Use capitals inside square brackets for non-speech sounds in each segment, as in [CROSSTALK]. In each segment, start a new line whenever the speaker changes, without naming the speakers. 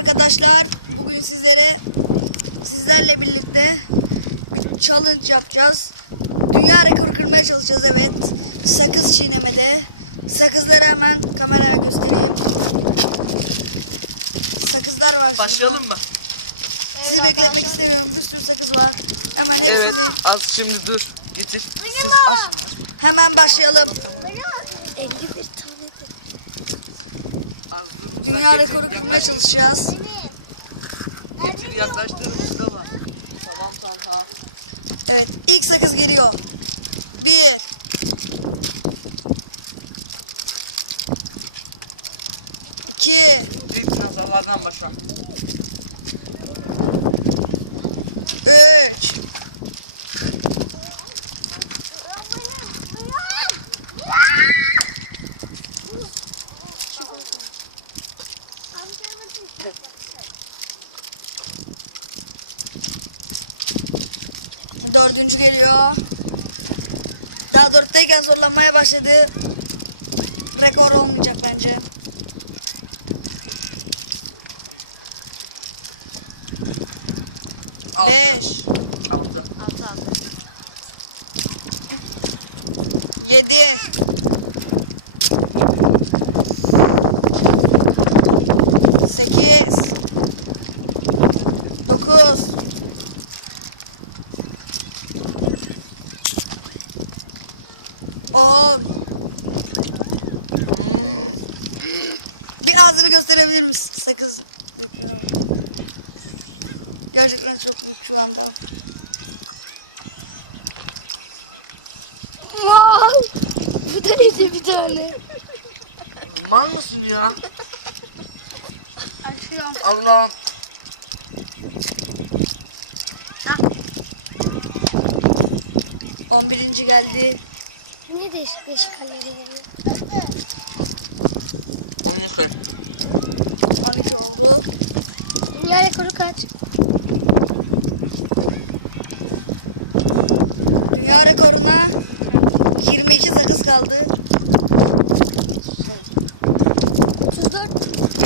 arkadaşlar. Bugün sizlere sizlerle birlikte bir challenge yapacağız. Dünya rekoru kırmaya çalışacağız evet. Sakız çiğnemede. Sakızları hemen kameraya göstereyim. Sakızlar var.
Başlayalım mı?
Sizi beklemek istemiyorum. Bir sürü sakız var. Hemen
Evet. Az şimdi dur. Getir.
Hemen başlayalım.
51 tane.
Az dur.
Dünya rekoru kırmaya çalışacağız.
Getir yaklaştır Mustafa. Tamam tamam tamam.
Evet ilk sakız geliyor. Bir. İki.
İlk nazarlardan başla.
Üç. Dördüncü geliyor. Daha dörtteyken zorlanmaya başladı. Rekor olmayacak bence. Beş.
Altı.
Yedi. Sekiz. Dokuz. On. Bir ağzını gösterebilir misin? Sakız. Gerçekten çok şu anda.
Wow. Bu da tane?
Mal mısın ya?
Açıyorum.
Allah'ım.
On birinci geldi.
Ne değişik değişik halleri geliyor.
Onu sen.
On iki oldu.
Dünya rekoru kaç?
Dünya rekoruna 22 sakız kaldı.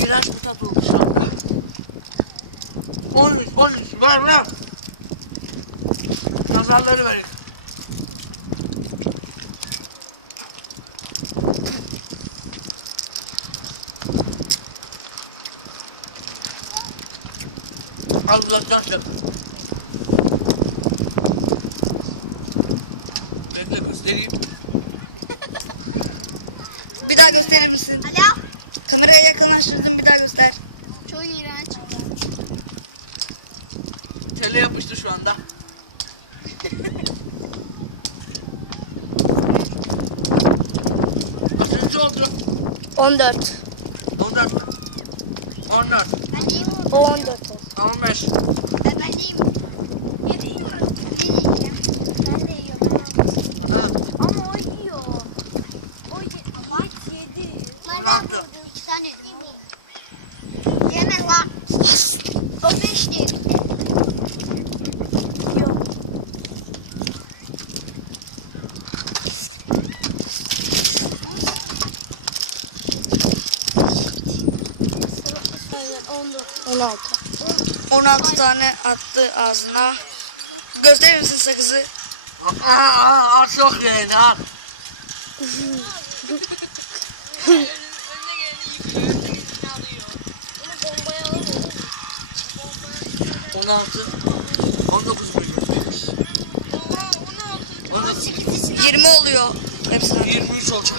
34.
Oldu şu anda. 13, 13. Ver ver. Nazarları verin. Al uzaktan çek. Bekle göstereyim.
Bir daha gösterir misin?
Alo.
Kameraya yakınlaştırdım bir daha göster.
Çok iğrenç.
Tele yapıştı şu anda. Kaçıncı oldu?
14.
14. 14.
O 14 oldu.
15. 16. 16
Hayır. tane
attı ağzına. Gösterir misin sakızı?
Aç yok yani at. On altı, on dokuz bölüm. On altı,
yirmi oluyor. Hepsi.
Yirmi üç olacak.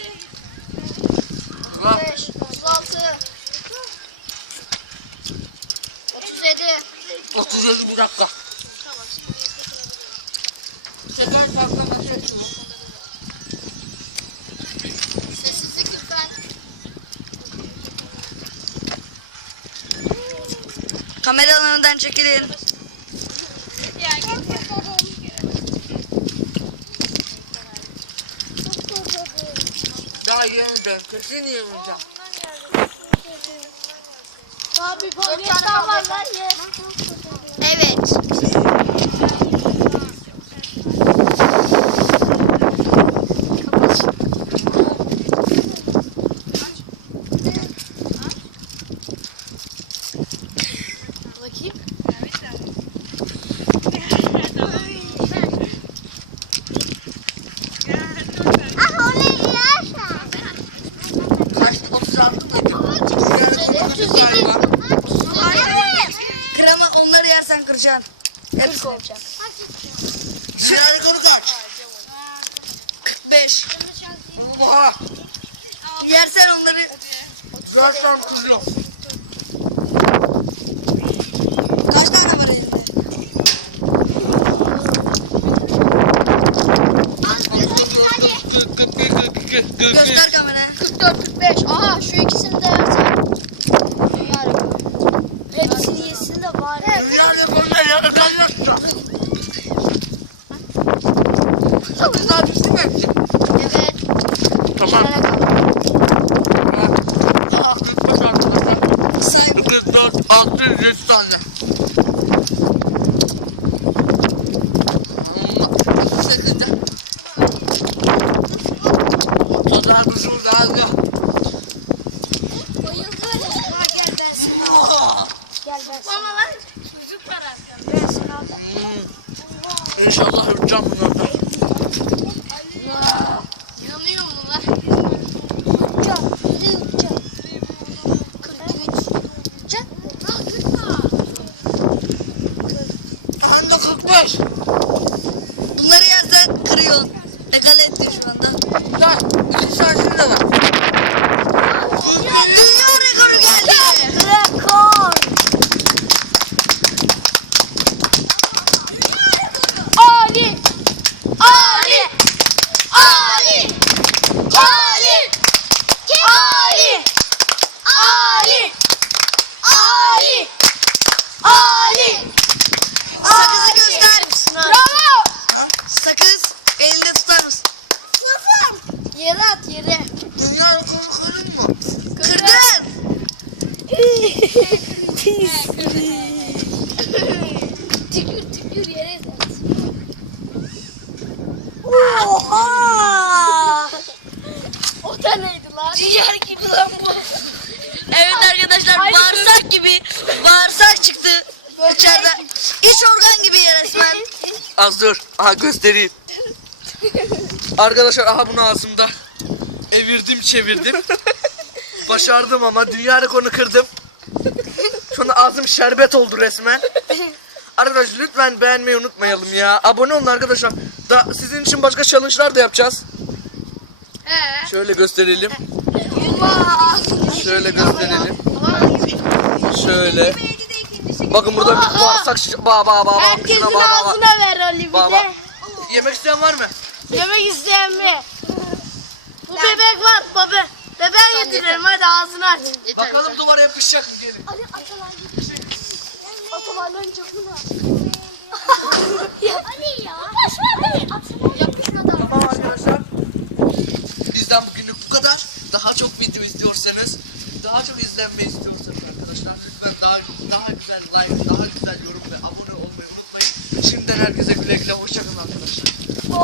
Kameralarından çekilin.
Daha yanında. Kesin yanında.
Abi polis var lan.
Evet. Kıracaksın. Hepsi olacak.
Dünya rekoru kaç?
45.
Oha!
Yersen onları
Gerçekten kızıyor.
kaç tane var elinde? Göster kameraya.
44 45. Aha
Daha
düştüm ben. Tükür tükür yere at.
Oha.
O da neydi lan?
Ciğer gibi lan bu. Evet arkadaşlar
Ay,
bağırsak gibi bağırsak çıktı içeride. İç organ gibi resmen.
Az dur. Aha göstereyim. Arkadaşlar aha bunu ağzımda. Evirdim çevirdim. [LAUGHS] Başardım ama dünya rekorunu kırdım. Şu anda ağzım şerbet oldu resmen. Arkadaşlar lütfen beğenmeyi unutmayalım ya. Abone olun arkadaşlar. Da sizin için başka challenge'lar da yapacağız.
He.
Şöyle gösterelim. Şöyle gösterelim. Şöyle. Bakın burada bir bağırsak ba ba ba ba.
Herkesin
ba, ba, ba.
ağzına ver Ali bir
Ba, ba.
de.
Yemek isteyen var mı?
Yemek isteyen mi? Bu bebek var baba. Ve ben yediririm hadi ağzını aç.
Yeter, Bakalım yeter. duvara yapışacak mı geri?
Ali atalar gidiyor. Atalarların canı var. Ali ya. Boş ver Ali. Atalar yapışmadı.
Tamam arkadaşlar. Bizden bugün